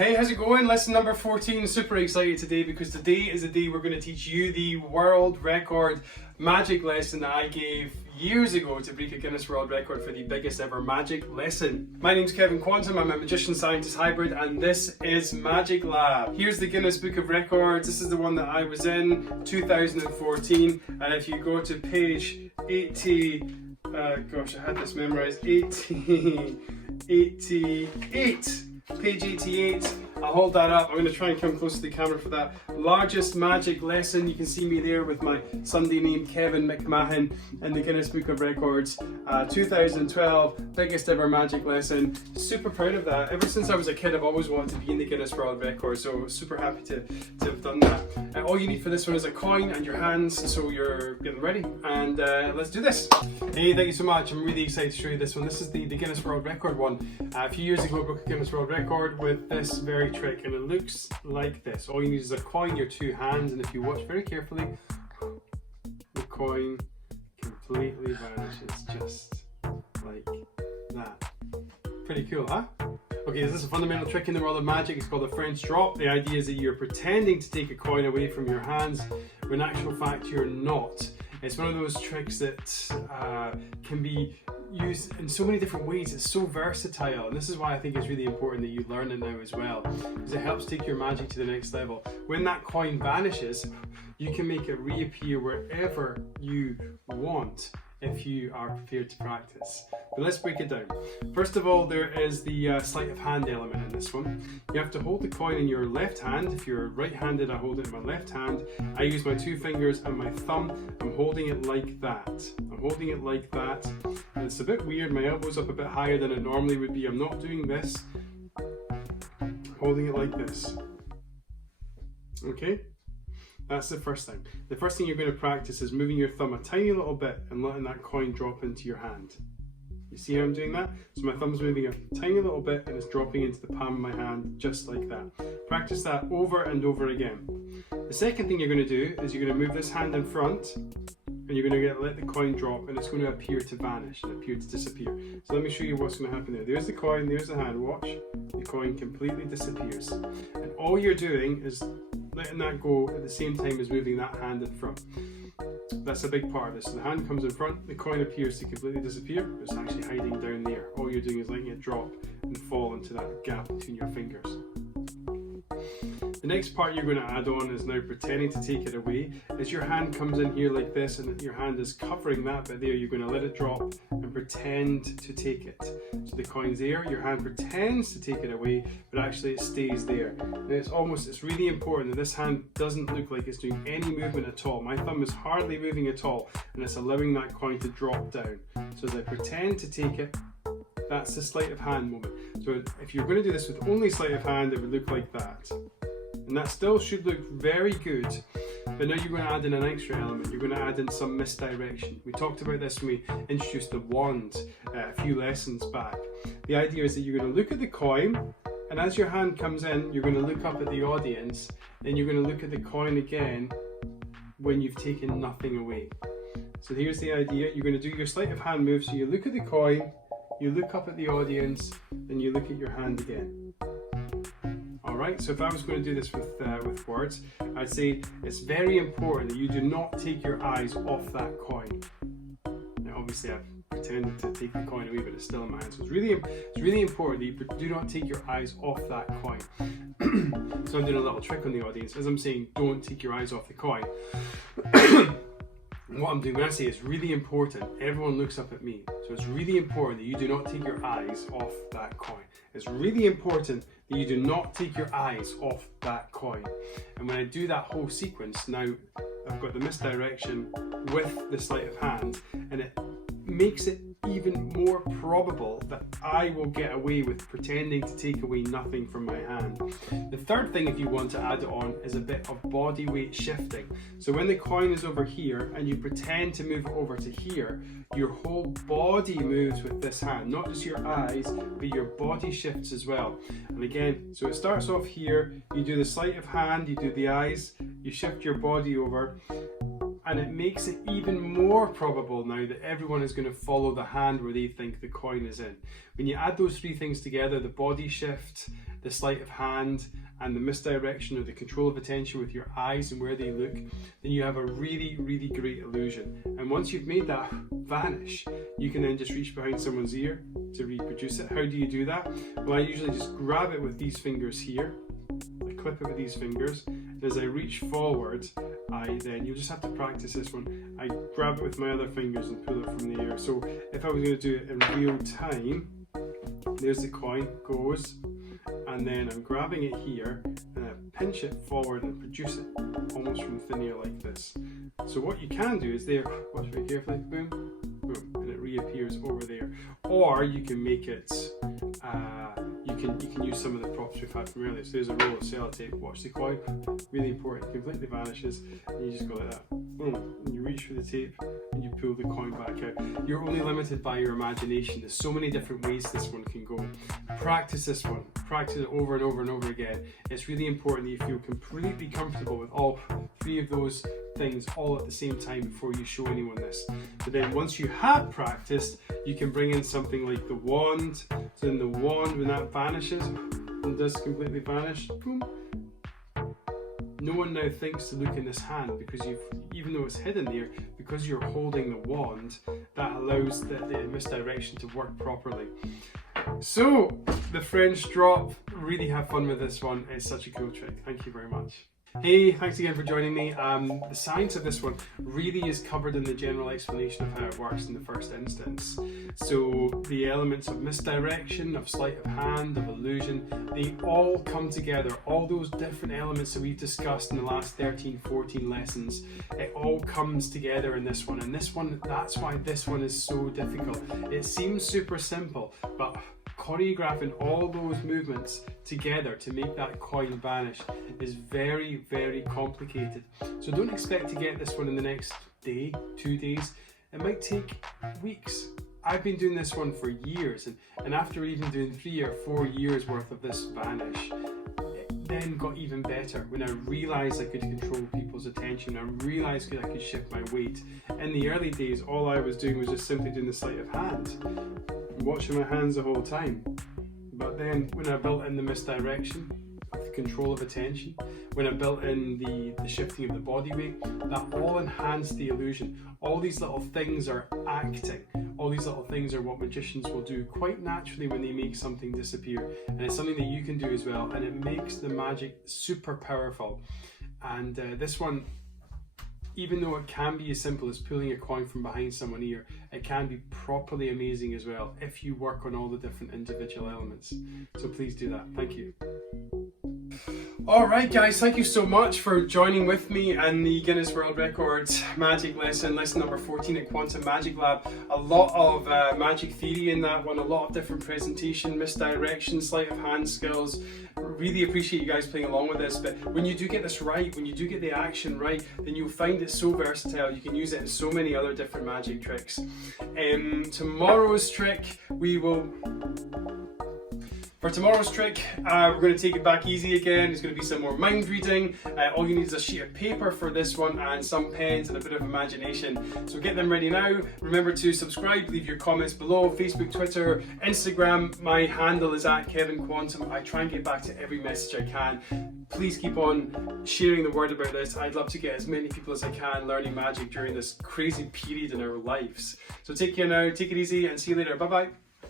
Hey, how's it going? Lesson number 14. Super excited today because today is the day we're going to teach you the world record magic lesson that I gave years ago to break a Guinness World Record for the biggest ever magic lesson. My name's Kevin Quantum, I'm a magician scientist hybrid, and this is Magic Lab. Here's the Guinness Book of Records. This is the one that I was in, 2014, and if you go to page 80, gosh, I had this memorized, 88. Page 88, I'll hold that up. I'm going to try and come close to the camera for that. Largest magic lesson. You can see me there with my Sunday name Kevin McMahon in the Guinness Book of Records. 2012, biggest ever magic lesson. Super proud of that. Ever since I was a kid, I've always wanted to be in the Guinness World Record, so super happy to have done that. All you need for this one is a coin and your hands, so you're getting ready. And let's do this. Hey, thank you so much. I'm really excited to show you this one. This is the Guinness World Record one. A few years ago, I broke a Guinness World Record with this very trick, and it looks like this. All you need is a coin, your two hands, and if you watch very carefully, the coin completely vanishes just like that. Pretty cool, huh? Okay, this is a fundamental trick in the world of magic. It's called a French drop. The idea is that you're pretending to take a coin away from your hands when in actual fact you're not. It's one of those tricks that can be used in so many different ways. It's so versatile, and this is why I think it's really important that you learn it now as well, because it helps take your magic to the next level. When that coin vanishes, you can make it reappear wherever you want if you are prepared to practice. But let's break it down. First of all, there is the sleight of hand element in this one. You have to hold the coin in your left hand. If you're right-handed, I hold it in my left hand. I use my two fingers and my thumb. I'm holding it like that. I'm holding it like that. And it's a bit weird. My elbow's up a bit higher than it normally would be. I'm not doing this. I'm holding it like this. Okay? That's the first thing. The first thing you're going to practice is moving your thumb a tiny little bit and letting that coin drop into your hand. You see how I'm doing that? So my thumb's moving a tiny little bit and it's dropping into the palm of my hand just like that. Practice that over and over again. The second thing you're going to do is you're going to move this hand in front and you're going to let the coin drop, and it's going to appear to vanish and appear to disappear. So let me show you what's going to happen there. There's the coin, there's the hand. Watch. The coin completely disappears. And all you're doing is letting that go at the same time as moving that hand in front. That's a big part of this. So the hand comes in front, the coin appears to completely disappear. It's actually hiding down there. All you're doing is letting it drop and fall into that gap between your fingers. The next part you're going to add on is now pretending to take it away. As your hand comes in here like this and your hand is covering that bit there, you're going to let it drop and pretend to take it. So the coin's there, your hand pretends to take it away, but actually it stays there. And it's really important that this hand doesn't look like it's doing any movement at all. My thumb is hardly moving at all, and it's allowing that coin to drop down. So as I pretend to take it, that's the sleight of hand moment. So if you're going to do this with only sleight of hand, it would look like that. And that still should look very good, but now you're going to add in an extra element. You're going to add in some misdirection. We talked about this when we introduced the wand a few lessons back. The idea is that you're going to look at the coin, and as your hand comes in, you're going to look up at the audience, then you're going to look at the coin again when you've taken nothing away. So here's the idea. You're going to do your sleight of hand move, so you look at the coin, you look up at the audience, then you look at your hand again. Alright, so if I was going to do this with words, I'd say it's very important that you do not take your eyes off that coin. Now obviously I've pretended to take the coin away, but it's still in my hand, so it's really important that you do not take your eyes off that coin. So I'm doing a little trick on the audience. As I'm saying, don't take your eyes off the coin. What I'm doing when I say it's really important, everyone looks up at me. So it's really important that you do not take your eyes off that coin. It's really important that you do not take your eyes off that coin. And when I do that whole sequence, now I've got the misdirection with the sleight of hand, and it makes it even more probable that I will get away with pretending to take away nothing from my hand. The third thing, if you want to add it on, is a bit of body weight shifting. So when the coin is over here and you pretend to move it over to here, your whole body moves with this hand, not just your eyes, but your body shifts as well. And again, so it starts off here, you do the sleight of hand, you do the eyes, you shift your body over. And it makes it even more probable now that everyone is going to follow the hand where they think the coin is in. When you add those three things together, the body shift, the sleight of hand, and the misdirection or the control of attention with your eyes and where they look, then you have a really, really great illusion. And once you've made that vanish, you can then just reach behind someone's ear to reproduce it. How do you do that? Well, I usually just grab it with these fingers here. I clip it with these fingers. And as I reach forward, you'll just have to practice this one. I grab it with my other fingers and pull it from the air. So if I was going to do it in real time, there's the coin, goes, and then I'm grabbing it here and I pinch it forward and produce it almost from thin air like this. So what you can do is there, watch very carefully, boom, boom, and it reappears over there. Or you can make it, you can use some of the props we've had from earlier. So there's a roll of sellotape, watch the coin, really important, completely vanishes, and you just go like that, boom, and you reach for the tape and you pull the coin back out. You're only limited by your imagination. There's so many different ways this one can go. Practice this one, practice it over and over and over again. It's really important that you feel completely comfortable with all three of those things all at the same time before you show anyone this. But then once you have practiced, you can bring in something like the wand. So then the wand, when that vanishes and does completely vanish, boom, no one now thinks to look in this hand, because even though it's hidden there, because you're holding the wand, that allows the misdirection to work properly. So the French drop, really have fun with this one. It's such a cool trick. Thank you very much. Hey, thanks again for joining me. The science of this one really is covered in the general explanation of how it works in the first instance. So the elements of misdirection, of sleight of hand, of illusion, they all come together. All those different elements that we've discussed in the last 13, 14 lessons, it all comes together in this one. And this one, that's why this one is so difficult. It seems super simple, but choreographing all those movements together to make that coin vanish is very, very complicated. So don't expect to get this one in the next day, 2 days. It might take weeks. I've been doing this one for years, and after even doing 3 or 4 years worth of this vanish, it then got even better when I realized I could control people's attention. I realized I could shift my weight. In the early days, all I was doing was just simply doing the sleight of hand, watching my hands the whole time. But then when I built in the misdirection, the control of attention, when I built in the shifting of the body weight, that all enhanced the illusion. All these little things are acting. All these little things are what magicians will do quite naturally when they make something disappear. And it's something that you can do as well, and it makes the magic super powerful. And this one, even though it can be as simple as pulling a coin from behind someone's ear, it can be properly amazing as well if you work on all the different individual elements. So please do that. Thank you. Alright guys, thank you so much for joining with me in the Guinness World Record magic lesson number 14 at Quantum Magic Lab. A lot of magic theory in that one, a lot of different presentation, misdirection, sleight of hand skills. Really appreciate you guys playing along with this, but when you do get this right, when you do get the action right, then you'll find it so versatile. You can use it in so many other different magic tricks. Tomorrow's trick, For tomorrow's trick, we're going to take it back easy again. There's going to be some more mind reading. All you need is a sheet of paper for this one and some pens and a bit of imagination. So get them ready now. Remember to subscribe, leave your comments below. Facebook, Twitter, Instagram. My handle is @KevinQuantum. I try and get back to every message I can. Please keep on sharing the word about this. I'd love to get as many people as I can learning magic during this crazy period in our lives. So take care now, take it easy, and see you later. Bye bye.